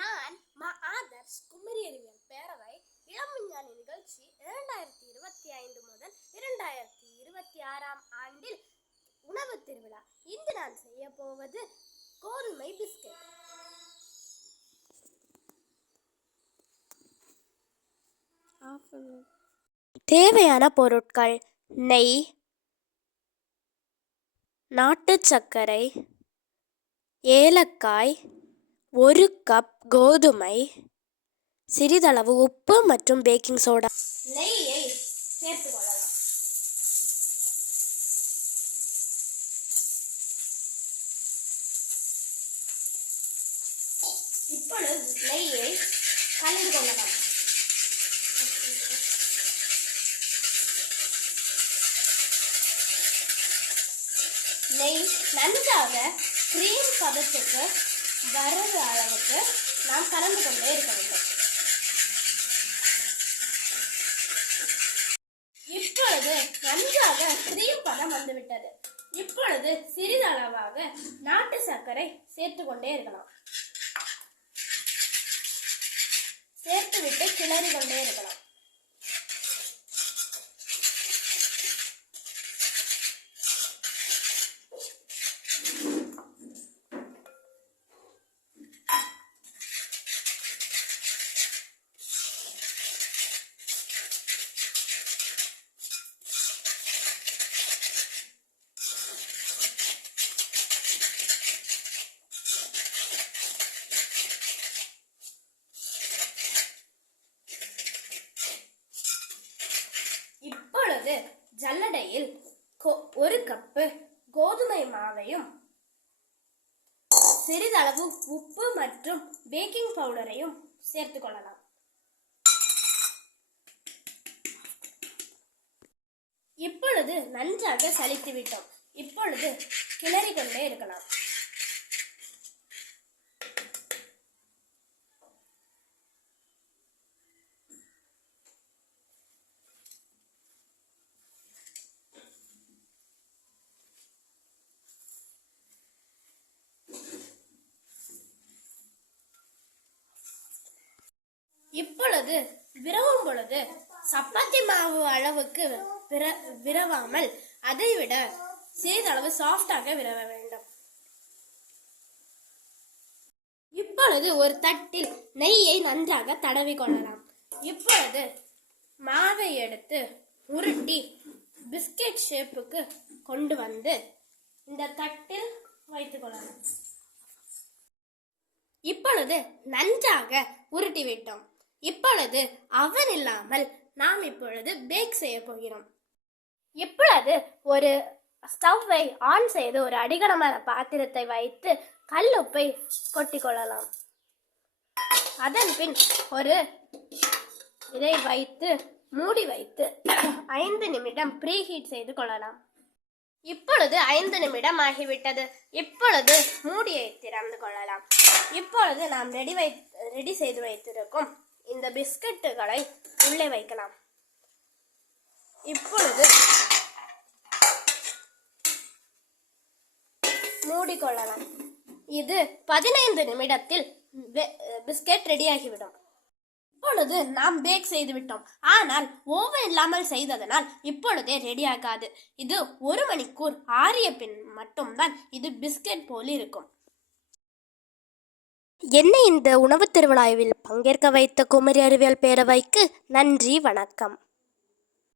நான் ஆதர்ஷ் குமரி அறிவியல் பேரவை இளம் விஞ்ஞானி நிகழ்ச்சி 2025 முதல் 2026 ஆண்டில் உணவு திருவிழா. இன்று நான் செய்ய போவது கோதுமை பிஸ்கட். தேவையான பொருட்கள்: நெய், நாட்டு சர்க்கரை, ஏலக்காய், 1 கப் கோதுமை, சிறிதளவு உப்பு மற்றும் பேக்கிங் சோடா. நெய்யை சேர்த்துக் கொள்ளலாம். இப்பொழுது நெய்யை கலந்து கொள்ளலாம். நெய் நன்றாக கிரீம் பதத்துக்கு வர்றது அளவுக்கு நாம் கலந்து கொண்டே இருக்க வேண்டும். இப்பொழுது நன்றாக கிரீம் பதம் வந்துவிட்டது. இப்பொழுது சிறிதளவாக நாட்டு சர்க்கரை சேர்த்து கொண்டே இருக்கலாம். சேர்த்துவிட்டு கிளறி கொண்டே இருக்கலாம். இப்பொழுது ஜல்லடையில் 1 கப்பு கோதுமை மாவையும் சிறிதளவு உப்பு மற்றும் பேக்கிங் பவுடரையும் சேர்த்துக் கொள்ளலாம். இப்பொழுது நன்றாக சலித்து விட்டோம். இப்பொழுது கிளறி கொண்டே இருக்கலாம். இப்பொழுது விரவும் பொழுது சப்பாத்தி மாவு அளவுக்கு விரவாமல் அதைவிட சிறிதளவு சாஃப்டாக விரவ வேண்டும். இப்பொழுது ஒரு தட்டில் நெய்யை நன்றாக தடவி கொள்ளலாம். இப்பொழுது மாவை எடுத்து உருட்டி பிஸ்கட் ஷேப்புக்கு கொண்டு வந்து இந்த தட்டில் வைத்துக் கொள்ளலாம். இப்பொழுது நன்றாக உருட்டி விட்டோம். இப்பொழுது அவன் இல்லாமல் நாம் இப்பொழுது பேக் செய்ய போகிறோம். இப்பொழுது ஒரு ஸ்டவ்வை ஆன் செய்து ஒரு அடிகனமான பாத்திரத்தை வைத்து கல்லுப்பை கொட்டிக்கொள்ளலாம். அதன் பின் ஒரு இதை வைத்து மூடி வைத்து 5 நிமிடம் ப்ரீஹீட் செய்து கொள்ளலாம். இப்பொழுது 5 நிமிடம் ஆகிவிட்டது. இப்பொழுது மூடியை திறந்து கொள்ளலாம். இப்பொழுது நாம் ரெடி செய்து வைத்திருக்கும் இந்த பிஸ்கட்டுகளை உள்ளே வைக்கலாம். இப்பொழுது மூடிக்கொள்ளலாம். இது 15 நிமிடத்தில் பிஸ்கட் ரெடியாகிவிடும். இப்பொழுது நாம் பேக் செய்து விட்டோம். ஆனால் ஓவன் இல்லாமல் செய்ததனால் இப்பொழுதே ரெடியாகாது. இது 1 மணிக்கூர் ஆறிய பின் மட்டும்தான் இது பிஸ்கட் போல் இருக்கும். என்னை இந்த உணவு திருவிழாவில் பங்கேற்க வைத்த குமரி அறிவியல் பேரவைக்கு நன்றி, வணக்கம்.